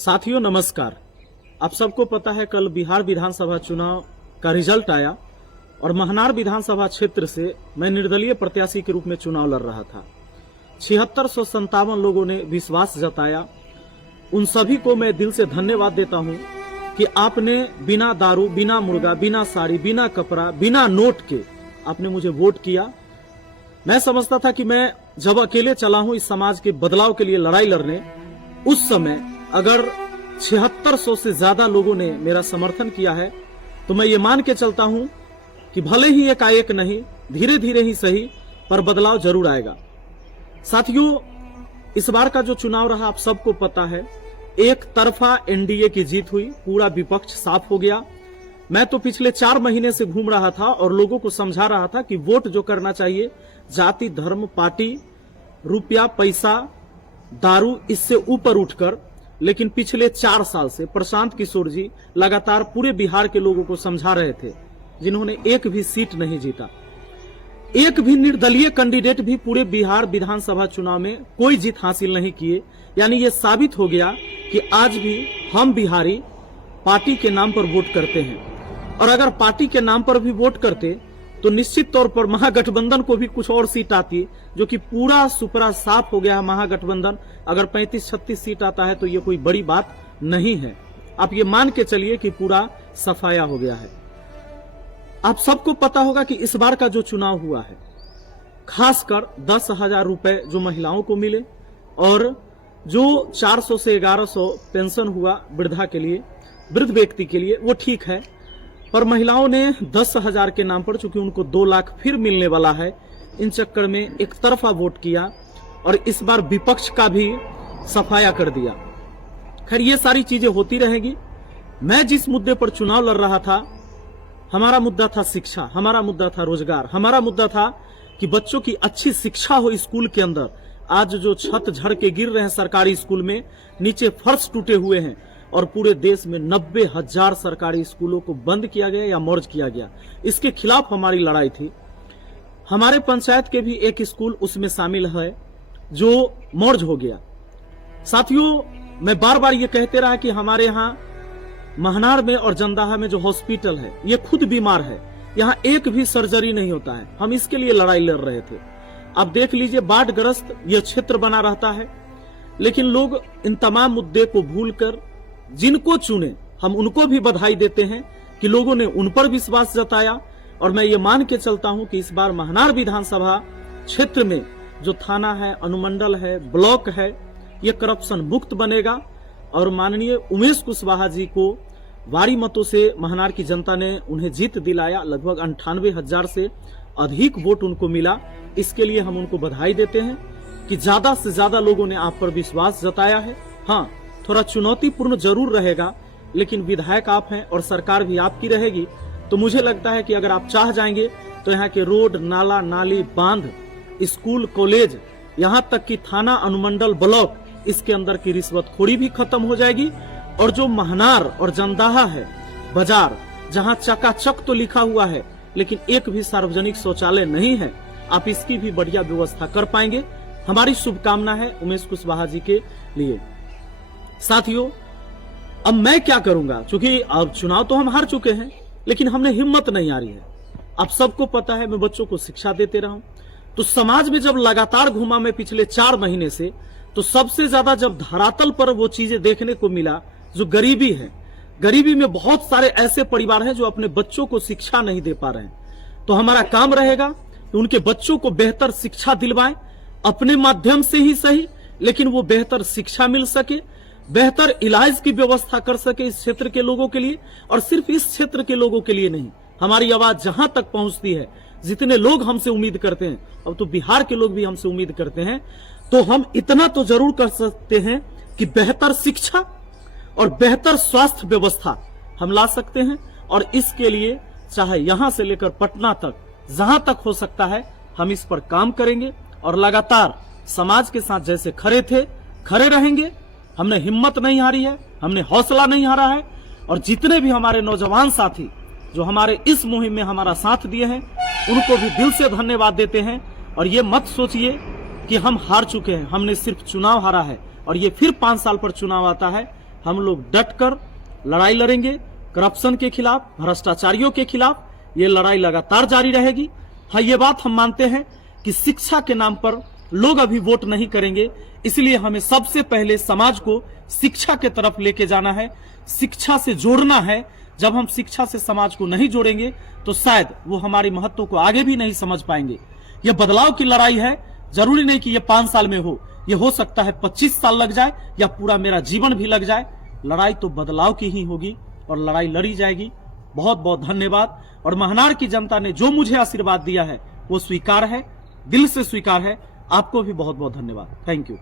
साथियों नमस्कार। आप सबको पता है कल बिहार विधानसभा चुनाव का रिजल्ट आया और महनार विधानसभा क्षेत्र से मैं निर्दलीय प्रत्याशी के रूप में चुनाव लड़ रहा था। 7657 लोगों ने विश्वास जताया। उन सभी को मैं दिल से धन्यवाद देता हूं कि आपने बिना दारू, बिना मुर्गा, बिना साड़ी, बिना कपड़ा, बिना नोट के आपने मुझे वोट किया। मैं समझता था कि मैं जब अकेले चला हूं इस समाज के बदलाव के लिए लड़ाई लड़ने, उस समय अगर 7600 से ज्यादा लोगों ने मेरा समर्थन किया है तो मैं ये मान के चलता हूं कि भले ही एकाएक नहीं, धीरे धीरे ही सही, पर बदलाव जरूर आएगा। साथियों, इस बार का जो चुनाव रहा आप सबको पता है, एक तरफा एनडीए की जीत हुई, पूरा विपक्ष साफ हो गया। मैं तो पिछले 4 महीने से घूम रहा था और लोगों को समझा रहा था कि वोट जो करना चाहिए जाति, धर्म, पार्टी, रुपया, पैसा, दारू, इससे ऊपर उठकर। लेकिन पिछले 4 साल से प्रशांत किशोर जी लगातार पूरे बिहार के लोगों को समझा रहे थे, जिन्होंने एक भी सीट नहीं जीता, एक भी निर्दलीय कैंडिडेट भी पूरे बिहार विधानसभा चुनाव में कोई जीत हासिल नहीं किए। यानी ये साबित हो गया कि आज भी हम बिहारी पार्टी के नाम पर वोट करते हैं, और अगर पार्टी के नाम पर भी वोट करते तो निश्चित तौर पर महागठबंधन को भी कुछ और सीट आती, जो कि पूरा सुपरा साफ हो गया है। महागठबंधन अगर 35-36 सीट आता है तो ये कोई बड़ी बात नहीं है। आप ये मान के चलिए कि पूरा सफाया हो गया है। आप सबको पता होगा कि इस बार का जो चुनाव हुआ है, खासकर 10,000 रुपए जो महिलाओं को मिले और जो 400 से 1100 पेंशन हुआ वृद्धा के लिए, वृद्ध व्यक्ति के लिए, वो ठीक है। पर महिलाओं ने 10,000 के नाम पर, चूंकि उनको 2 लाख फिर मिलने वाला है, इन चक्कर में एक तरफा वोट किया और इस बार विपक्ष का भी सफाया कर दिया। खैर, ये सारी चीजें होती रहेगी। मैं जिस मुद्दे पर चुनाव लड़ रहा था, हमारा मुद्दा था शिक्षा, हमारा मुद्दा था रोजगार, हमारा मुद्दा था कि बच्चों की अच्छी शिक्षा हो स्कूल के अंदर। आज जो छत झड़ के गिर रहे हैं सरकारी स्कूल में, नीचे फर्श टूटे हुए हैं, और पूरे देश में 90,000 सरकारी स्कूलों को बंद किया गया या मर्ज किया गया, इसके खिलाफ हमारी लड़ाई थी। हमारे पंचायत के भी एक स्कूल उसमें शामिल है जो मर्ज हो गया। साथियों, मैं बार बार ये कहते रहा कि हमारे यहाँ महनार में और जंदाहा में जो हॉस्पिटल है, ये खुद बीमार है, यहाँ एक भी सर्जरी नहीं होता है। हम इसके लिए लड़ाई लड़ रहे थे। अब देख लीजिए, बाढ़ग्रस्त ये क्षेत्र बना रहता है, लेकिन लोग इन तमाम मुद्दे को भूलकर जिनको चुने, हम उनको भी बधाई देते हैं कि लोगों ने उन पर विश्वास जताया। और मैं ये मान के चलता हूं कि इस बार महनार विधानसभा क्षेत्र में जो थाना है, अनुमंडल है, ब्लॉक है, ये करप्शन मुक्त बनेगा। और माननीय उमेश कुशवाहा जी को भारी मतों से महनार की जनता ने उन्हें जीत दिलाया। लगभग 98,000 से अधिक वोट उनको मिला। इसके लिए हम उनको बधाई देते हैं कि ज्यादा से ज्यादा लोगों ने आप पर विश्वास जताया है। हाँ, थोड़ा चुनौतीपूर्ण जरूर रहेगा, लेकिन विधायक आप हैं और सरकार भी आपकी रहेगी। तो मुझे लगता है कि अगर आप चाह जाएंगे तो यहाँ के रोड, नाला, नाली, बांध, स्कूल, कॉलेज, यहाँ तक कि थाना, अनुमंडल, ब्लॉक, इसके अंदर की रिश्वतखोरी भी खत्म हो जाएगी। और जो महनार और जंदाहा है बाजार, जहाँ चकाचक तो लिखा हुआ है लेकिन एक भी सार्वजनिक शौचालय नहीं है, आप इसकी भी बढ़िया व्यवस्था कर पाएंगे। हमारी शुभकामना है उमेश कुशवाहा जी के लिए। साथियों, अब मैं क्या करूंगा, क्योंकि अब चुनाव तो हम हार चुके हैं, लेकिन हमने हिम्मत नहीं हारी है। आप सबको पता है मैं बच्चों को शिक्षा देते रहा हूं, तो समाज में जब लगातार घूमा मैं पिछले 4 महीने से, तो सबसे ज्यादा जब धरातल पर वो चीजें देखने को मिला जो गरीबी है। गरीबी में बहुत सारे ऐसे परिवार हैं जो अपने बच्चों को शिक्षा नहीं दे पा रहे हैं। तो हमारा काम रहेगा कि उनके बच्चों को बेहतर शिक्षा दिलवाएं, अपने माध्यम से ही सही, लेकिन वो बेहतर शिक्षा मिल सके, बेहतर इलाज की व्यवस्था कर सके इस क्षेत्र के लोगों के लिए। और सिर्फ इस क्षेत्र के लोगों के लिए नहीं, हमारी आवाज जहां तक पहुंचती है, जितने लोग हमसे उम्मीद करते हैं, अब तो बिहार के लोग भी हमसे उम्मीद करते हैं, तो हम इतना तो जरूर कर सकते हैं कि बेहतर शिक्षा और बेहतर स्वास्थ्य व्यवस्था हम ला सकते हैं। और इसके लिए चाहे यहां से लेकर पटना तक, जहां तक हो सकता है, हम इस पर काम करेंगे और लगातार समाज के साथ जैसे खड़े थे खड़े रहेंगे। हमने हिम्मत नहीं हारी है, हमने हौसला नहीं हारा है। और जितने भी हमारे नौजवान साथी जो हमारे इस मुहिम में हमारा साथ दिए हैं, उनको भी दिल से धन्यवाद देते हैं। और ये मत सोचिए कि हम हार चुके हैं, हमने सिर्फ चुनाव हारा है और ये फिर 5 साल पर चुनाव आता है। हम लोग डट कर लड़ाई लड़ेंगे। करप्शन के खिलाफ, भ्रष्टाचारियों के खिलाफ ये लड़ाई लगातार जारी रहेगी। हाँ, ये बात हम मानते हैं कि शिक्षा के नाम पर लोग अभी वोट नहीं करेंगे, इसलिए हमें सबसे पहले समाज को शिक्षा के तरफ लेके जाना है, शिक्षा से जोड़ना है। जब हम शिक्षा से समाज को नहीं जोड़ेंगे तो शायद वो हमारे महत्व को आगे भी नहीं समझ पाएंगे। ये बदलाव की लड़ाई है, जरूरी नहीं कि ये 5 साल में हो, ये हो सकता है 25 साल लग जाए या पूरा मेरा जीवन भी लग जाए। लड़ाई तो बदलाव की ही होगी और लड़ाई लड़ी जाएगी। बहुत बहुत धन्यवाद। और महनार की जनता ने जो मुझे आशीर्वाद दिया है वो स्वीकार है, दिल से स्वीकार है। आपको भी बहुत बहुत धन्यवाद। Thank you.